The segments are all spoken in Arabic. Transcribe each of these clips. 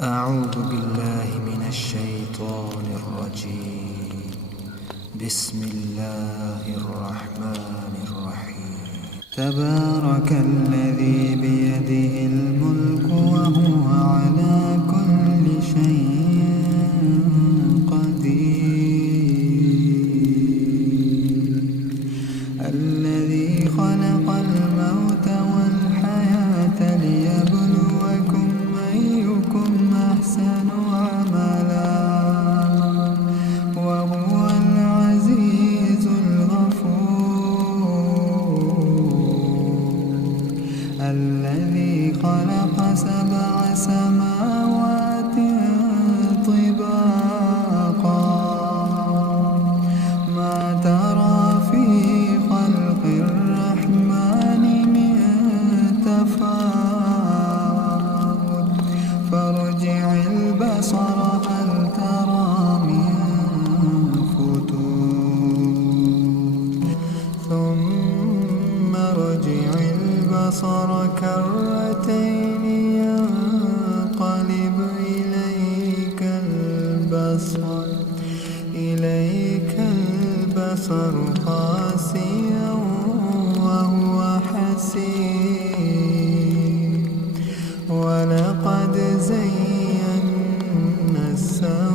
أعوذ بالله من الشيطان الرجيم. بسم الله الرحمن الرحيم. تبارك الذي بيده الملك وهو على كل شيء قدير. الذي خلق الموت والحياة ليبلوكم أيكم أحسن عملا وهو العزيز الغفور. الذي خلق 7 سماوات طباقا ما ترى في خلق الرحمن من تفاوت فارجع البصر هل ترى من فتور ثم ارجع البصر كرتين ينقلب إليك البصر خاسئا وهو حسير. ولقد زينا السماء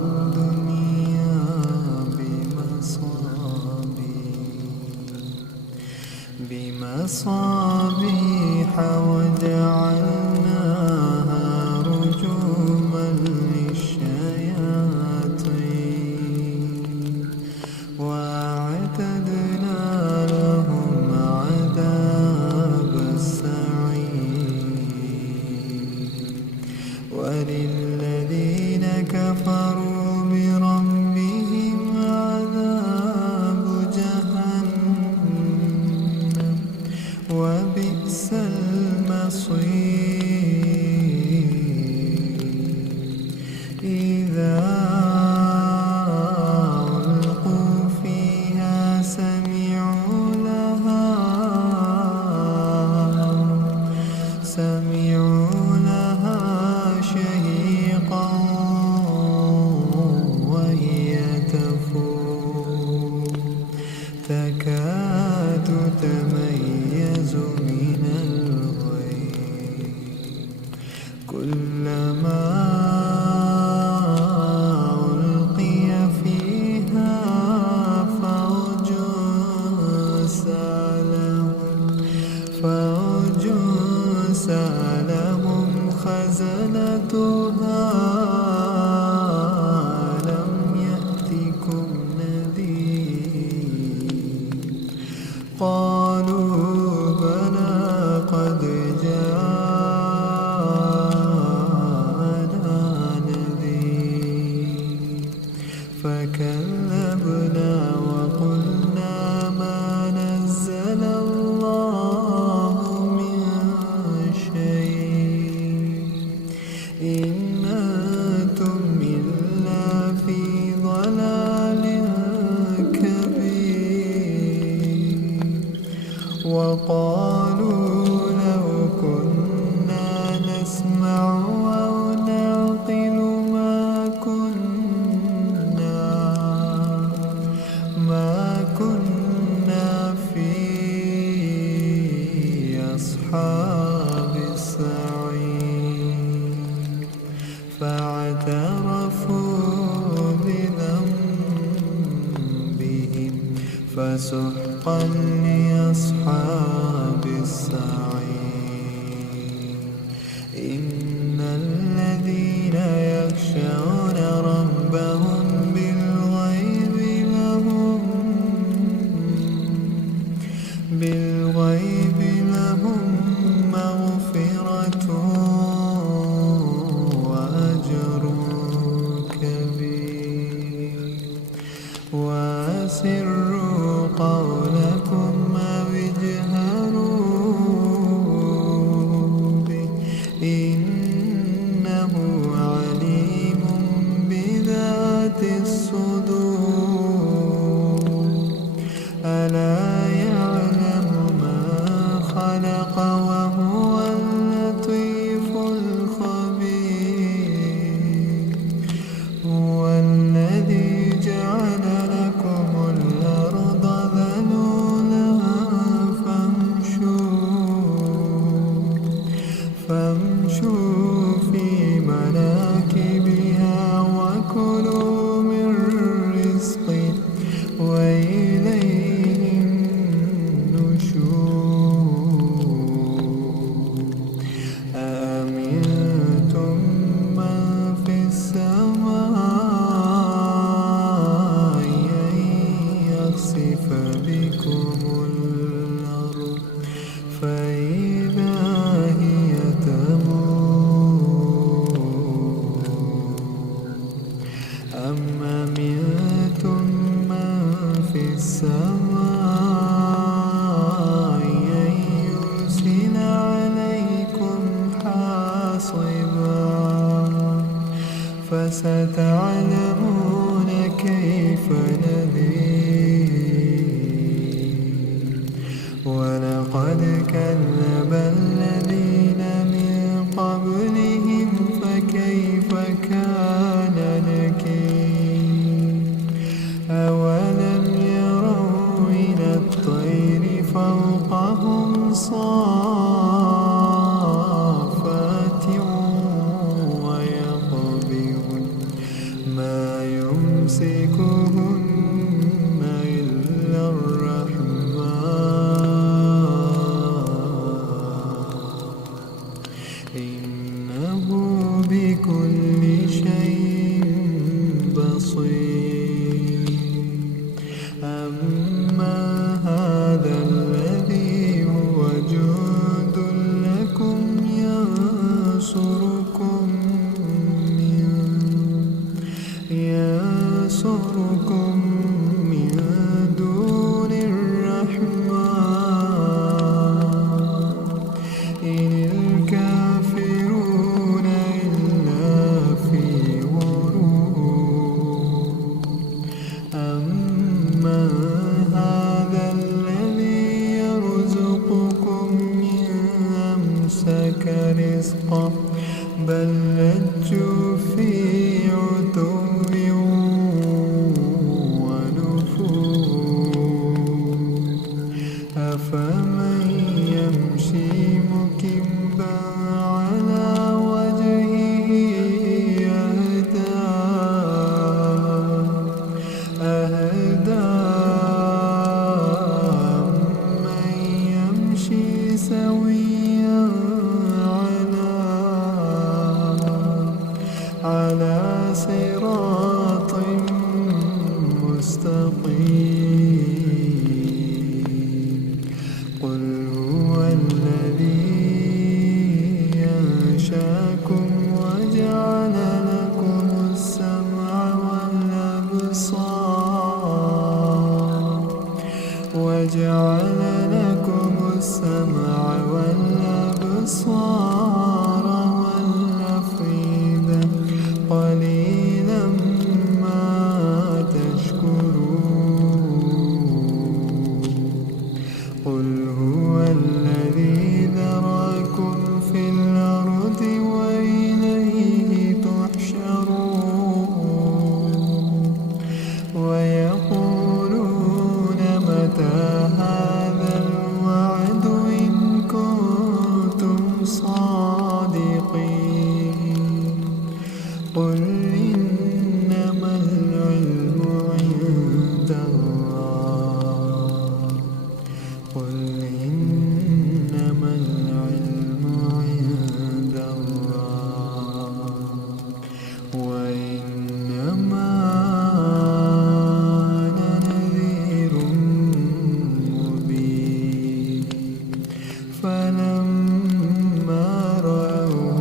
الدنيا بمصابيح وجعلناها رجوما للشياطين وأعتدنا لهم عذاب السعير. وللذين كفروا بربهم عذاب جهنم وبئس المصير. إذا ألقوا فيها سمعوا لها شهيقا وهي تفور تكاد تميز من الغيظ. كلما ألقي فيها فوج سألهم خزنتها ألم يأتكم نذير. قالوا بلى قد جاءنا نذير فكذبنا وقلنا ما نزل الله من شيء إن أنتم إلا في ضلال كبير. وقالوا لو كنا نسمع أو نعقل ما كنا في أصحاب السعير. فاعترفوا بذنبهم فسحقا لأصحاب السعير. إن الذين يخشون ربهم بالغيب لهم مغفرة وأجر كبير. وأسروا قولكم فامشوا في مناكبها وكلوا من رزقه وإليه النشور أأمنتم من في السماء أن يخسف بكم الأرض فإذا هي تمور أم أمنتم من في السماء أن يرسل عليكم حاصبا فستعلمون كيف نذير ولقد كذب الذين من قبلهم فكيف كان نكير أولم يروا إلى الطير فوقهم صافات ويقبضن ما يمسكهن إلا الرحمن إنه بكل شيء بصير أما هذا الذي هو جند لكم ينصركم من دون الرحمن إن الكافرون إلا في غرور أما هذا الذي يرزقكم إن أمسك رزقه بل لجوا في عتو ونفور أفمن يمشي مكبا على وجهه أهدى من يمشي سويا على صراط مستقيم قل هو الذي أنشأكم وجعل لكم السمع والأبصار والأفئدة قليلا ما تشكرون قل هو الذي ذرأكم في الأرض وإليه تحشرون ويقولون متى هذا الوعد إن كنتم صادقين قل إنما العلم عند الله قل إنما العلم عند الله وإنما أنا نذير مبين فلما رأوه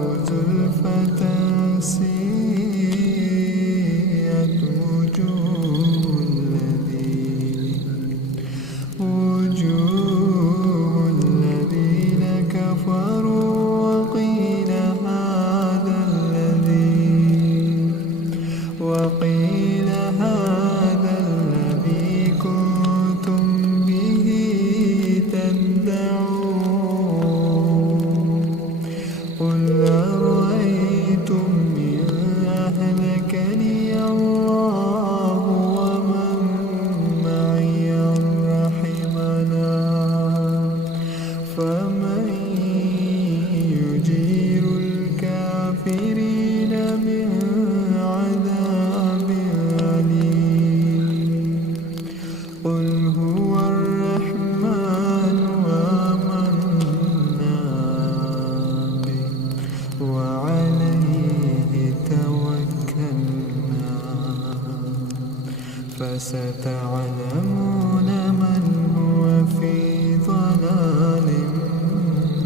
فستعلمون من هو في ضلال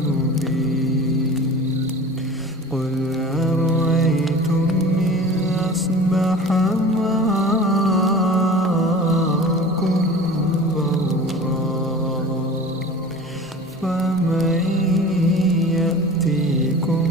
مبين قل أرأيتم إن أصبح ماؤكم غورا فمن يأتيكم